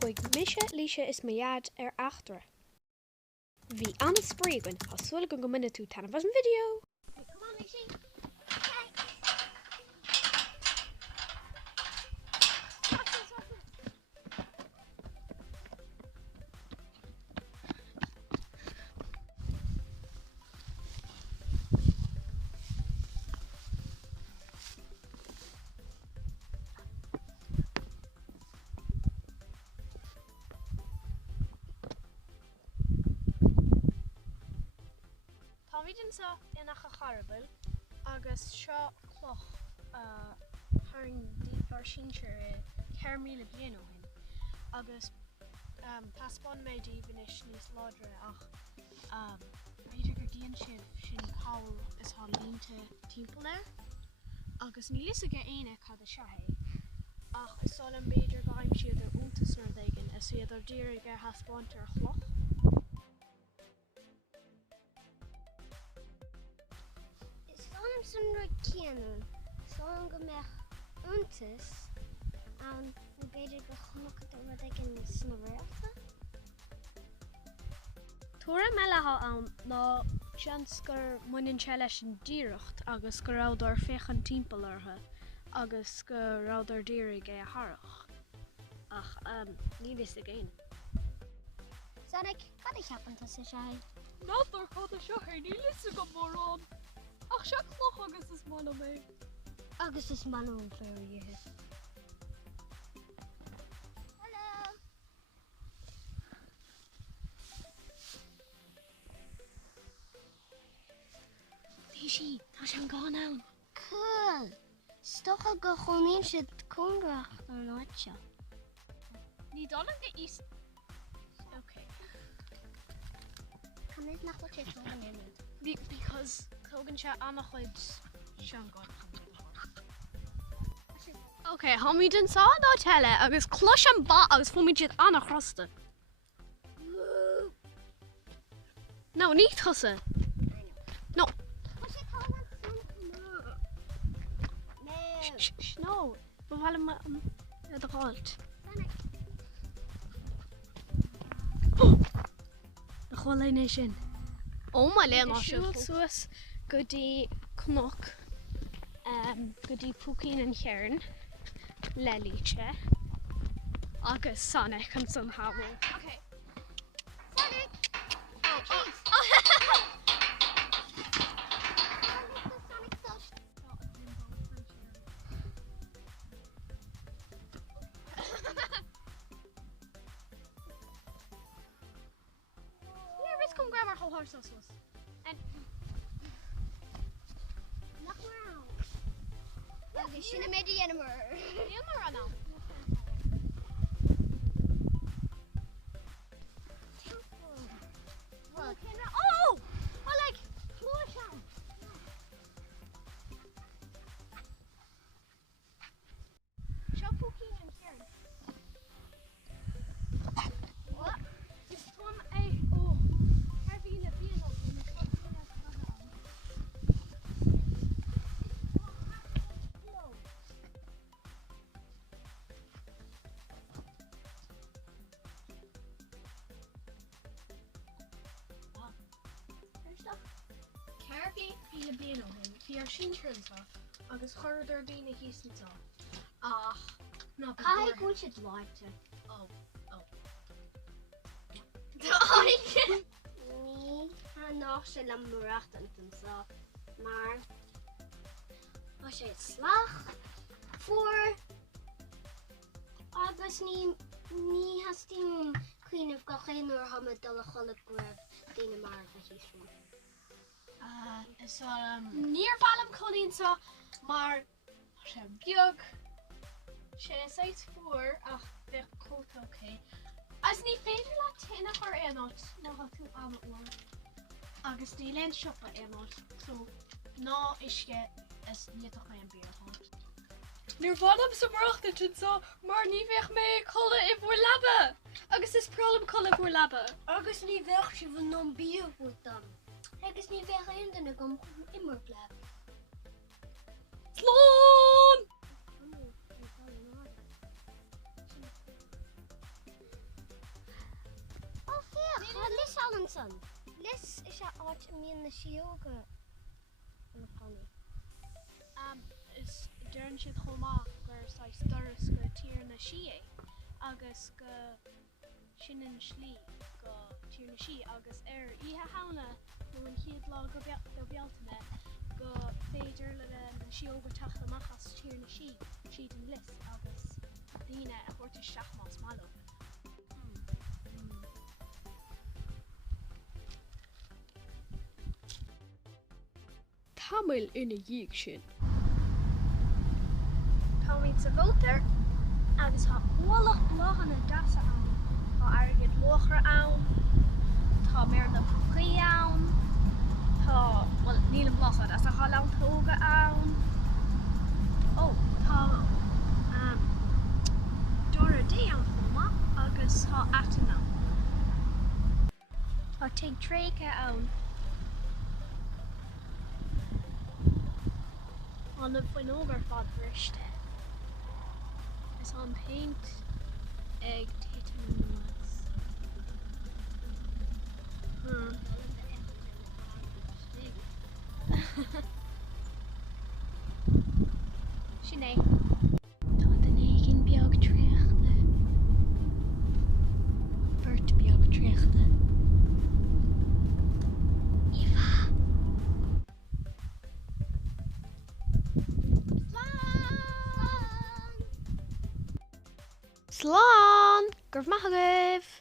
chuig mise líse is maiad Eachtra. Bhí anna spríogain a suala go minic tú tanna bhas an video. Táideann sa ina charbal agus seo cloch ar sinseir 4,000 bliain ó hin. Agus taspáin méid íbhanis níos ládra ach beidir gur dtíon sin cawl is há línte timpeall air. Agus ní lis aige aine cad a seathé. Ach is soilm beidir gáim siad ar úntas nar dhéigean is iad ar dír aige taspáint ar chloch. Sun kennen Son go mech untas an beidir go chumach wat ik in snarreachta. Tóra meile an ná seans gur muinn se leis an díireacht agus go rádar féchan timpeall ortha agus go rádar dírig é a tharach. Ach ní is a géine. Sonic, cad ich happen sa sé? Nádar cad a seathir ní lis go mórrán. Ach se cloch agus is mála mé. Agus is man an fearíthe. Hello. Bhí tá sé an gáin ann. Cool. Stocha go chomín siad cúngracht ar náitse. Ní dálan go is. Okay. Can is nach wat sé an in. Because Cogan se annach chuid se an gáin. Okay, hámid an sá dá teile agus clos an ba agus fumid siad annach rosta. No, ní thosa. No. No, bhfuil ma a gáilt. A chola sin. Oh my le mar suas go dtí cnoc go dtí púcín an chearn le líte agus Sonic an san hafu. Okay. Sonic! Come grab our whole horse sauce. And Look around. Okay, she made the animal. now. Oh! I like close. Show Pookie and Karen. What? It's from a Carby bhí bliain ó hin, bhí ar sinseirtá agus chuidir bína híosantá. Ach, ná Cai gúil siad láite. Oh. Ní nach sé le marach an sa mar Tá sé slach fuór agus ní hastín cuioineh go chéanúir hamad dul a chola greibh daine mar a híosú. Is níor bhlam cholínsa mar sé beag sé 6 fuór ach bheith cóta okay. As ní féidir le téna chuir éanát ná tú amúir agus ní leon siopa éanát so ná isce is níach mé an bíortá. Níor bhlam sa marachta sin sa mar ní bheith mé chola I bhfuair labba agus is prólam chola bhfuair labba. Agus ní bheith si bh nó bíomhú dam. Agus ní bheith aonanna gom immer blab. Slán! Lis al an son. Lis is áit mion na sióga an pony. Is dearn siad chomá gur sais doras go tír na si agus go sinan slí go tír na si agus ihe hána nó an chiad lá go bealtaine go féidir le na sióga tachta machchas tír na si siad an lis agus daoine a chuirta seach más malo. Tamil ina dhiig sin. Tá míid sa bhótar agus tá bhualach blochan na dasa ann. Tá airgid lochra ann, tá mér na puchaí ann, tá níl an blochad as a hall an tóga ann. Tá Dora Day ann chuma agus tá atan ann. Tá teag tréca ann. On the point over fod briste. It's on paint, egg, tatum Sinead. Tá den éigin beag tríochta. Bert beag tríochta. Slán! Gurf maithagibh!